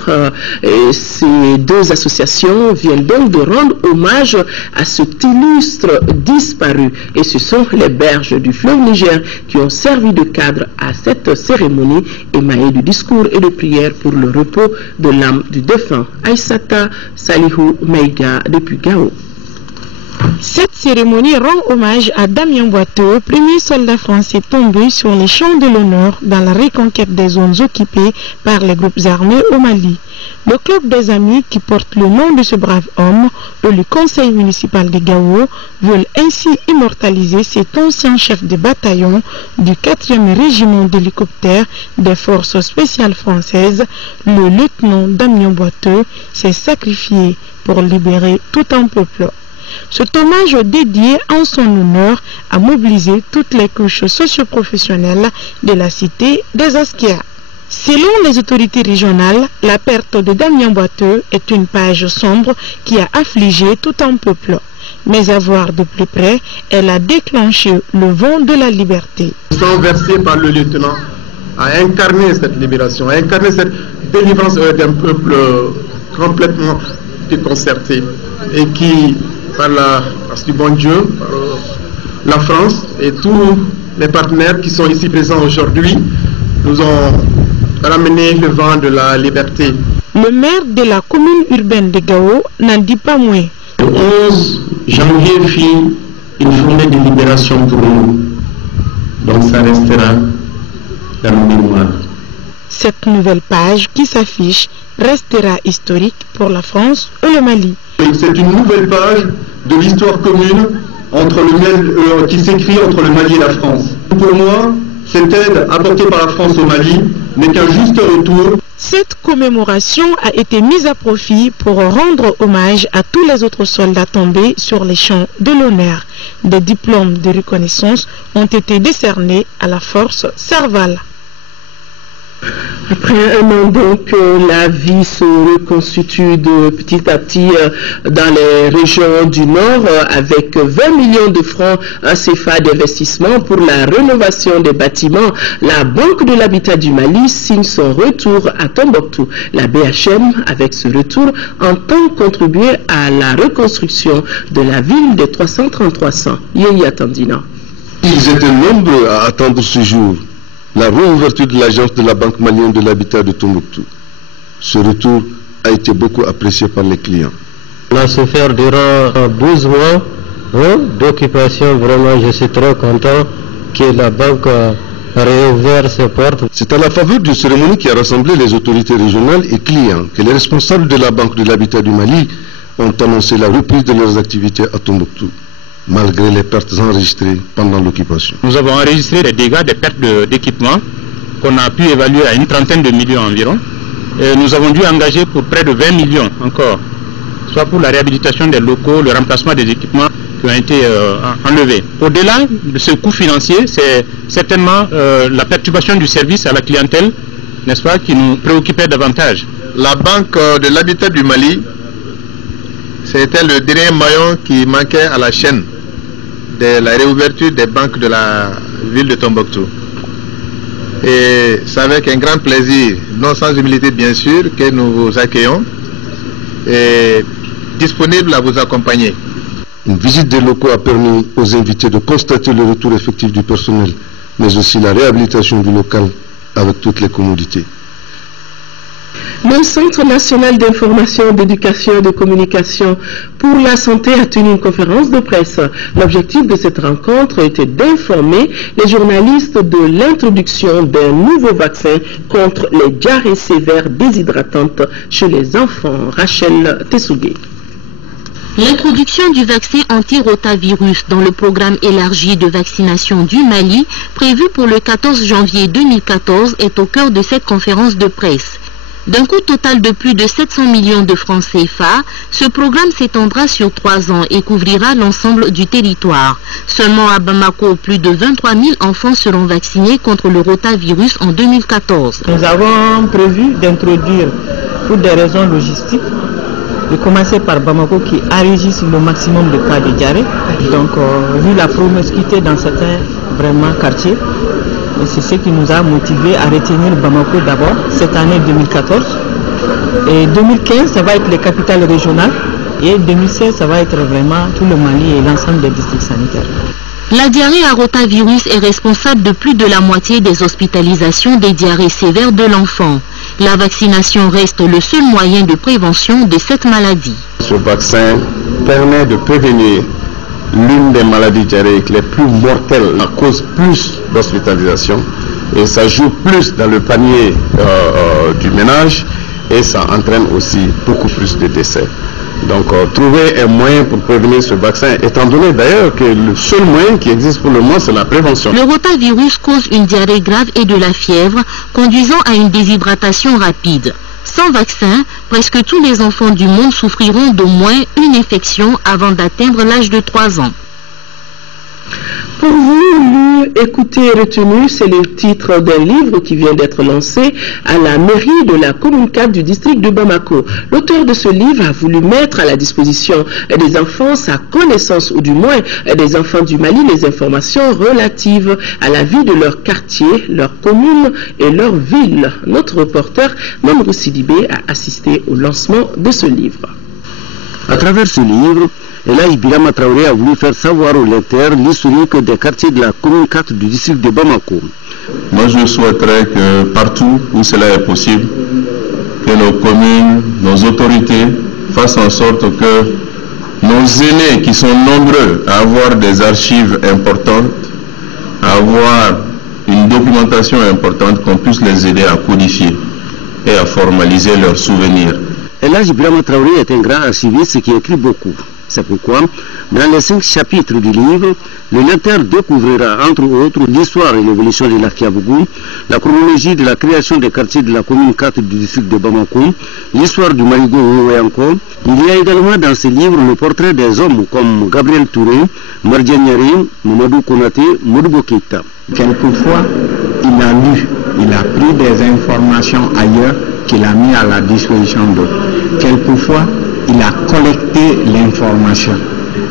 Ces deux associations viennent donc de rendre hommage à cet illustre disparu. Et ce sont les berges du fleuve Niger qui ont servi de cadre à cette cérémonie émaillée de discours et de prières pour le repos de l'âme du défunt. Aïssata Salihou Meïga depuis Gao. Cette cérémonie rend hommage à Damien Boiteux, premier soldat français tombé sur les champs de l'honneur dans la reconquête des zones occupées par les groupes armés au Mali. Le club des amis qui porte le nom de ce brave homme et le conseil municipal de Gao veulent ainsi immortaliser cet ancien chef de bataillon du 4e régiment d'hélicoptères des forces spéciales françaises. Le lieutenant Damien Boiteux s'est sacrifié pour libérer tout un peuple. Cet hommage dédié en son honneur a mobilisé toutes les couches socio-professionnelles de la cité des Askia. Selon les autorités régionales, la perte de Damien Boiteux est une page sombre qui a affligé tout un peuple. Mais à voir de plus près, elle a déclenché le vent de la liberté. Le sang versé par le lieutenant a incarné cette libération, a incarné cette délivrance d'un peuple complètement déconcerté et qui, par la grâce du bon Dieu, par la France et tous les partenaires qui sont ici présents aujourd'hui, nous ont ramené le vent de la liberté. Le maire de la commune urbaine de Gao n'en dit pas moins. Le 11 janvier fut une journée de libération pour nous. Donc ça restera dans nos mémoires. Cette nouvelle page qui s'affiche restera historique pour la France et le Mali. C'est une nouvelle page de l'histoire commune qui s'écrit entre le Mali et la France. Pour moi, cette aide apportée par la France au Mali n'est un juste retour. Cette commémoration a été mise à profit pour rendre hommage à tous les autres soldats tombés sur les champs de l'honneur. Des diplômes de reconnaissance ont été décernés à la force Serval. Après un an donc, la vie se reconstitue de petit à petit dans les régions du Nord avec 20 millions de francs CFA d'investissement pour la rénovation des bâtiments. La Banque de l'Habitat du Mali signe son retour à Tombouctou. La BHM, avec ce retour, entend contribuer à la reconstruction de la ville de 33300. Yéya Tandina. Ils étaient nombreux à attendre ce jour. La réouverture de l'agence de la Banque malienne de l'habitat de Tombouctou. Ce retour a été beaucoup apprécié par les clients. On a souffert durant 12 mois d'occupation. Vraiment, je suis très content que la banque réouvre ses portes. C'est à la faveur d'une cérémonie qui a rassemblé les autorités régionales et clients que les responsables de la Banque de l'habitat du Mali ont annoncé la reprise de leurs activités à Tombouctou, malgré les pertes enregistrées pendant l'occupation. Nous avons enregistré des dégâts, des pertes d'équipement qu'on a pu évaluer à une trentaine de millions environ. Et nous avons dû engager pour près de 20 millions encore, soit pour la réhabilitation des locaux, le remplacement des équipements qui ont été enlevés. Au-delà de ce coût financier, c'est certainement la perturbation du service à la clientèle, n'est-ce pas, qui nous préoccupait davantage. La Banque de l'habitat du Mali, c'était le dernier maillon qui manquait à la chaîne de la réouverture des banques de la ville de Tombouctou. Et c'est avec un grand plaisir, non sans humilité bien sûr, que nous vous accueillons et disponibles à vous accompagner. Une visite des locaux a permis aux invités de constater le retour effectif du personnel, mais aussi la réhabilitation du local avec toutes les commodités. Le Centre national d'information, d'éducation et de communication pour la santé a tenu une conférence de presse. L'objectif de cette rencontre était d'informer les journalistes de l'introduction d'un nouveau vaccin contre les diarrhées sévères déshydratantes chez les enfants. Rachel Tessougué. L'introduction du vaccin anti-rotavirus dans le programme élargi de vaccination du Mali, prévu pour le 14 janvier 2014, est au cœur de cette conférence de presse. D'un coût total de plus de 700 millions de francs CFA, ce programme s'étendra sur 3 ans et couvrira l'ensemble du territoire. Seulement à Bamako, plus de 23 000 enfants seront vaccinés contre le rotavirus en 2014. Nous avons prévu d'introduire, pour des raisons logistiques, de commencer par Bamako qui enregistre le maximum de cas de diarrhée. Donc, vu la promiscuité dans certains quartiers, c'est ce qui nous a motivé à retenir Bamako d'abord, cette année 2014. Et 2015, ça va être les capitales régionales. Et 2016, ça va être vraiment tout le Mali et l'ensemble des districts sanitaires. La diarrhée à rotavirus est responsable de plus de la moitié des hospitalisations des diarrhées sévères de l'enfant. La vaccination reste le seul moyen de prévention de cette maladie. Ce vaccin permet de prévenir l'une des maladies diarrhéiques les plus mortelles, à cause plus d'hospitalisation, et ça joue plus dans le panier du ménage, et ça entraîne aussi beaucoup plus de décès. Donc trouver un moyen pour prévenir ce vaccin, étant donné d'ailleurs que le seul moyen qui existe pour le moment, c'est la prévention. Le rotavirus cause une diarrhée grave et de la fièvre, conduisant à une déshydratation rapide. Sans vaccin, presque tous les enfants du monde souffriront d'au moins une infection avant d'atteindre l'âge de 3 ans. Pour vous, lu, écouté et retenu, c'est le titre d'un livre qui vient d'être lancé à la mairie de la commune 4 du district de Bamako. L'auteur de ce livre a voulu mettre à la disposition des enfants sa connaissance, ou du moins des enfants du Mali, les informations relatives à la vie de leur quartier, leur commune et leur ville. Notre reporter, Mamadou Sidibé, a assisté au lancement de ce livre. À travers ce livre, Elaï Birama Traoré a voulu faire savoir aux lecteurs l'historique des quartiers de la commune 4 du district de Bamako. Moi, je souhaiterais que partout où cela est possible, que nos communes, nos autorités fassent en sorte que nos aînés qui sont nombreux à avoir des archives importantes, à avoir une documentation importante, qu'on puisse les aider à codifier et à formaliser leurs souvenirs. Elaï Birama Traoré est un grand archiviste qui écrit beaucoup. C'est pourquoi, dans les 5 chapitres du livre, le lecteur découvrira entre autres l'histoire et l'évolution de l'Arkiabougou, la chronologie de la création des quartiers de la commune 4 du district de Bamako, l'histoire du Marigo et encore. Il y a également dans ce livre le portrait des hommes comme Gabriel Touré, Mardian Nyari, Mamadou Konaté, Modibo Keïta. Quelquefois, il a lu, il a pris des informations ailleurs qu'il a mis à la disposition d'autres. Quelquefois, il a collecté l'information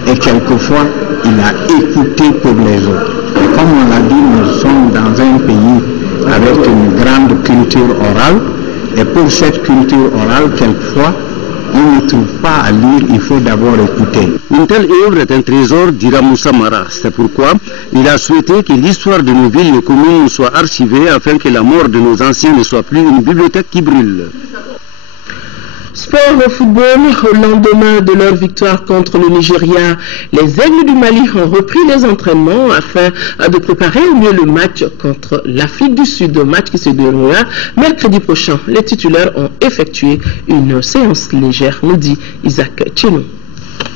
et quelquefois, il a écouté pour les autres. Et comme on l'a dit, nous sommes dans un pays avec une grande culture orale et pour cette culture orale, quelquefois, on ne trouve pas à lire, il faut d'abord écouter. Une telle œuvre est un trésor, dira Moussa Mara. C'est pourquoi il a souhaité que l'histoire de nos villes et communes soit archivée afin que la mort de nos anciens ne soit plus une bibliothèque qui brûle. Sport au football, au lendemain de leur victoire contre le Nigeria, les Aigles du Mali ont repris les entraînements afin de préparer au mieux le match contre l'Afrique du Sud, match qui se déroulera mercredi prochain. Les titulaires ont effectué une séance légère, nous dit Isaac Tchenou.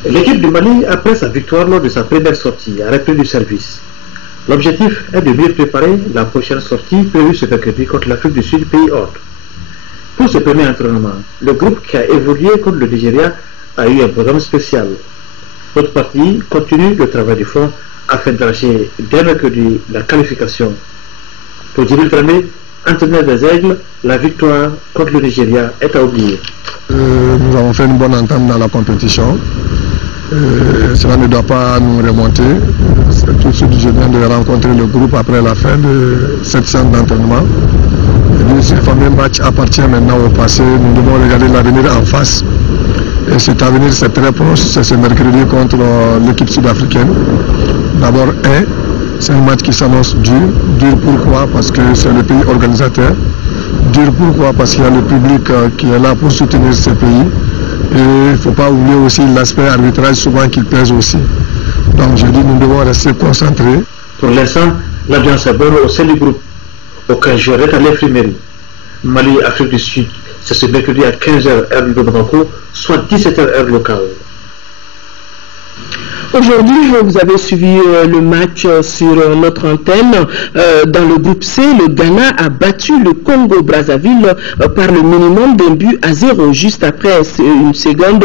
L'équipe du Mali, après sa victoire lors de sa première sortie, a repris du service. L'objectif est de mieux préparer la prochaine sortie prévue ce mercredi contre l'Afrique du Sud, pays hôte. Pour ce premier entraînement, le groupe qui a évolué contre le Nigeria a eu un programme spécial. Notre partie continue le travail du front afin d'arracher dès mercredi la qualification. Pour Djibril Dramé, entraîneur des Aigles, la victoire contre le Nigeria est à oublier. Nous avons fait une bonne entame dans la compétition. Cela ne doit pas nous remonter. Tout de suite, je viens de rencontrer le groupe après la fin de cette séance d'entraînement. Ce fameux match appartient maintenant au passé. Nous devons regarder l'avenir en face. Et cet avenir, c'est très proche. C'est ce mercredi contre l'équipe sud-africaine. D'abord, c'est un match qui s'annonce dur. Dur pourquoi? Parce que c'est le pays organisateur. Dur pourquoi? Parce qu'il y a le public qui est là pour soutenir ce pays. Et il ne faut pas oublier aussi l'aspect arbitrage souvent qui pèse aussi. Donc je dis, nous devons rester concentrés. Pour l'instant, l'ambiance est bonne au sein du groupe. Aucun joueur est à l'infirmerie. Mali, Afrique du Sud, c'est ce mercredi à 15h heure de Bamako, soit 17h heure locale. Aujourd'hui, vous avez suivi le match sur notre antenne. Dans le groupe C, le Ghana a battu le Congo-Brazzaville par le minimum d'un but à 0. Juste après en seconde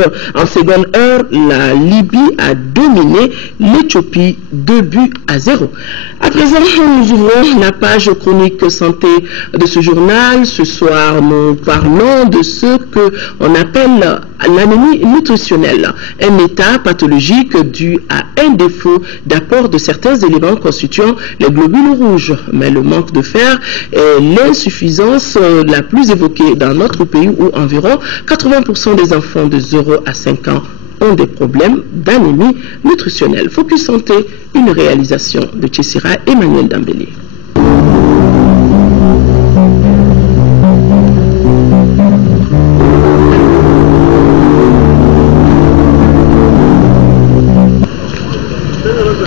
heure, la Libye a dominé l'Éthiopie 2 buts à 0. À présent, nous ouvrons la page chronique santé de ce journal. Ce soir, nous parlons de ce qu'on appelle l'anémie nutritionnelle, un état pathologique dû à un défaut d'apport de certains éléments constituant les globules rouges. Mais le manque de fer est l'insuffisance la plus évoquée dans notre pays où environ 80% des enfants de 0 à 5 ans ont des problèmes d'anémie nutritionnelle. Focus Santé, une réalisation de Tchessira Emmanuel Dambélé.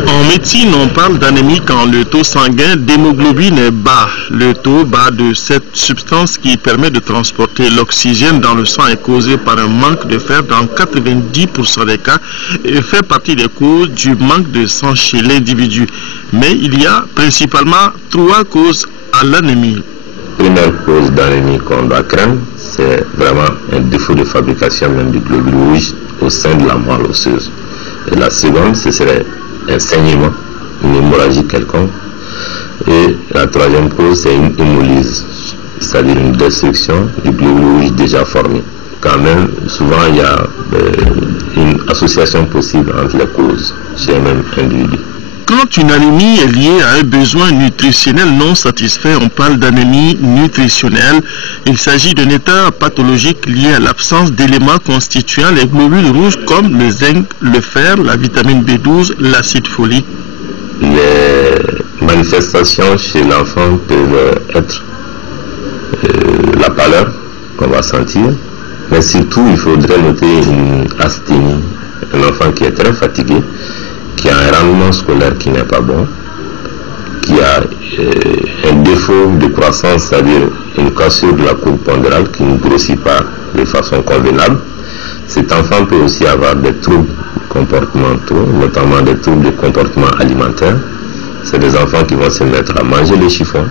En médecine, on parle d'anémie quand le taux sanguin d'hémoglobine est bas. Le taux bas de cette substance qui permet de transporter l'oxygène dans le sang est causé par un manque de fer dans 90% des cas et fait partie des causes du manque de sang chez l'individu. Mais il y a principalement 3 causes à l'anémie. La première cause d'anémie qu'on doit craindre, c'est vraiment un défaut de fabrication même du globule rouge au sein de la moelle osseuse. Et la seconde, ce serait un saignement, une hémorragie quelconque. Et la troisième cause, c'est une hémolyse, c'est-à-dire une destruction du globule rouge déjà formé. Quand même, souvent, il y a une association possible entre les causes chez un même individu. Quand une anémie est liée à un besoin nutritionnel non satisfait, on parle d'anémie nutritionnelle. Il s'agit d'un état pathologique lié à l'absence d'éléments constituant les globules rouges comme le zinc, le fer, la vitamine B12, l'acide folique. Les manifestations chez l'enfant peuvent être la pâleur qu'on va sentir, mais surtout il faudrait noter une asthénie, un enfant qui est très fatigué, qui a un rendement scolaire qui n'est pas bon, qui a un défaut de croissance, c'est-à-dire une cassure de la courbe pondérale qui ne grossit pas de façon convenable. Cet enfant peut aussi avoir des troubles comportementaux, notamment des troubles de comportement alimentaire. C'est des enfants qui vont se mettre à manger les chiffons,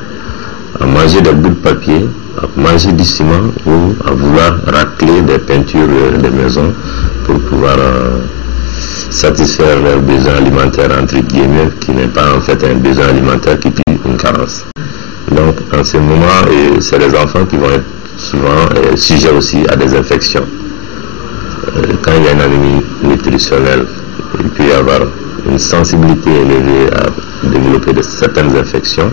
à manger des bouts de papier, à manger du ciment ou à vouloir racler des peintures des maisons pour pouvoir satisfaire leurs besoins alimentaires, entre guillemets, qui n'est pas en fait un besoin alimentaire qui est une carence. Donc en ce moment, c'est les enfants qui vont être souvent sujets aussi à des infections. Quand il y a une anémie nutritionnelle, il peut y avoir une sensibilité élevée à développer certaines infections.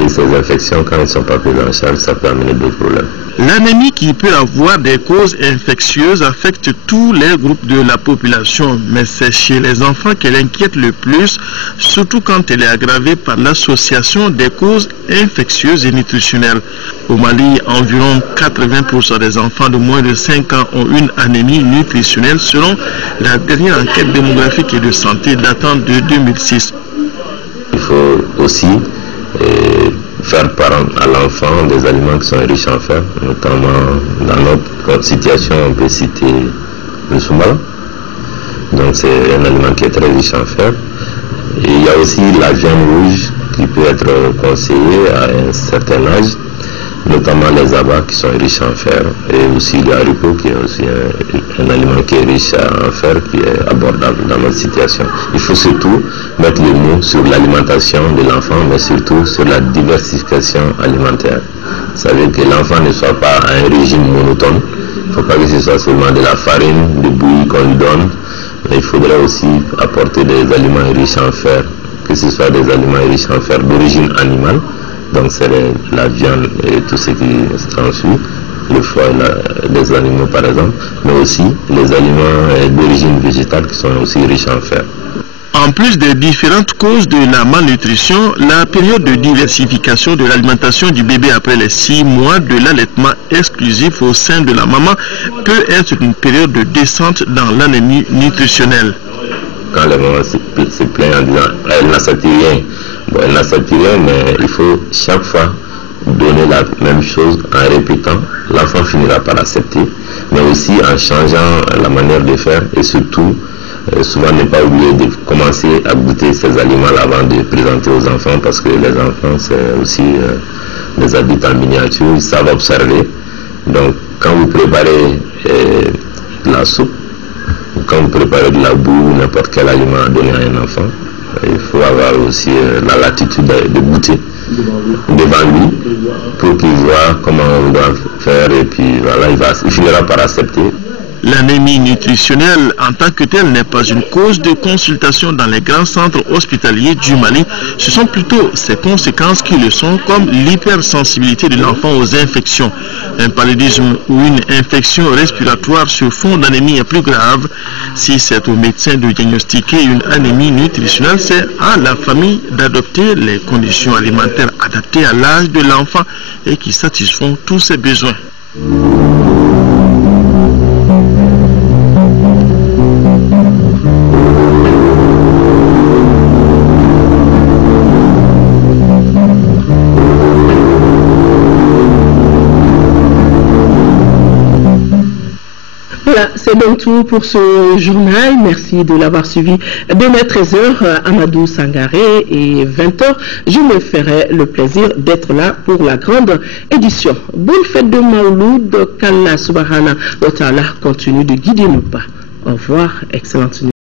Et ces infections, quand elles ne sont pas prises en charge, ça peut amener d'autres problèmes. L'anémie qui peut avoir des causes infectieuses affecte tous les groupes de la population, mais c'est chez les enfants qu'elle inquiète le plus, surtout quand elle est aggravée par l'association des causes infectieuses et nutritionnelles. Au Mali, environ 80% des enfants de moins de 5 ans ont une anémie nutritionnelle selon la dernière enquête démographique et de santé datant de 2006. Il faut aussi faire parent à l'enfant des aliments qui sont riches en fer, notamment dans notre situation, on peut citer le soumala. Donc c'est un aliment qui est très riche en fer. Et il y a aussi la viande rouge qui peut être conseillée à un certain âge, notamment les abats qui sont riches en fer, et aussi le haricot qui est aussi un aliment qui est riche en fer, qui est abordable dans notre situation. Il faut surtout mettre le mot sur l'alimentation de l'enfant, mais surtout sur la diversification alimentaire. Ça veut dire que l'enfant ne soit pas à un régime monotone. Il ne faut pas que ce soit seulement de la farine, de bouillie qu'on lui donne, mais il faudrait aussi apporter des aliments riches en fer, que ce soit des aliments riches en fer d'origine animale. Donc c'est la viande et tout ce qui s'ensuit, le foie des animaux par exemple, mais aussi les aliments d'origine végétale qui sont aussi riches en fer. En plus des différentes causes de la malnutrition, la période de diversification de l'alimentation du bébé après les 6 mois de l'allaitement exclusif au sein de la maman peut être une période de descente dans l'anémie nutritionnelle. Quand la maman se plaint en disant « elle n'a senti rien », bon, elle n'a senti rien, mais il faut chaque fois donner la même chose en répétant. L'enfant finira par accepter, mais aussi en changeant la manière de faire et surtout, souvent ne pas oublier de commencer à goûter ces aliments avant de présenter aux enfants, parce que les enfants, c'est aussi des adultes en miniature, ils savent observer. Donc, quand vous préparez de la soupe, ou quand vous préparez de la boue ou n'importe quel aliment à donner à un enfant, il faut avoir aussi la latitude de goûter devant lui pour qu'il voit comment on doit faire, et puis voilà, il finira par accepter. L'anémie nutritionnelle en tant que telle n'est pas une cause de consultation dans les grands centres hospitaliers du Mali. Ce sont plutôt ses conséquences qui le sont, comme l'hypersensibilité de l'enfant aux infections. Un paludisme ou une infection respiratoire sur fond d'anémie est plus grave. Si c'est au médecin de diagnostiquer une anémie nutritionnelle, c'est à la famille d'adopter les conditions alimentaires adaptées à l'âge de l'enfant et qui satisfont tous ses besoins. Voilà, c'est donc tout pour ce journal. Merci de l'avoir suivi. Demain 13h, Amadou Sangaré, et 20h, je me ferai le plaisir d'être là pour la grande édition. Bonne fête de Mauloud, qu'Allah subhanahu wa ta'ala continue de guider nos pas. Au revoir, excellente nuit.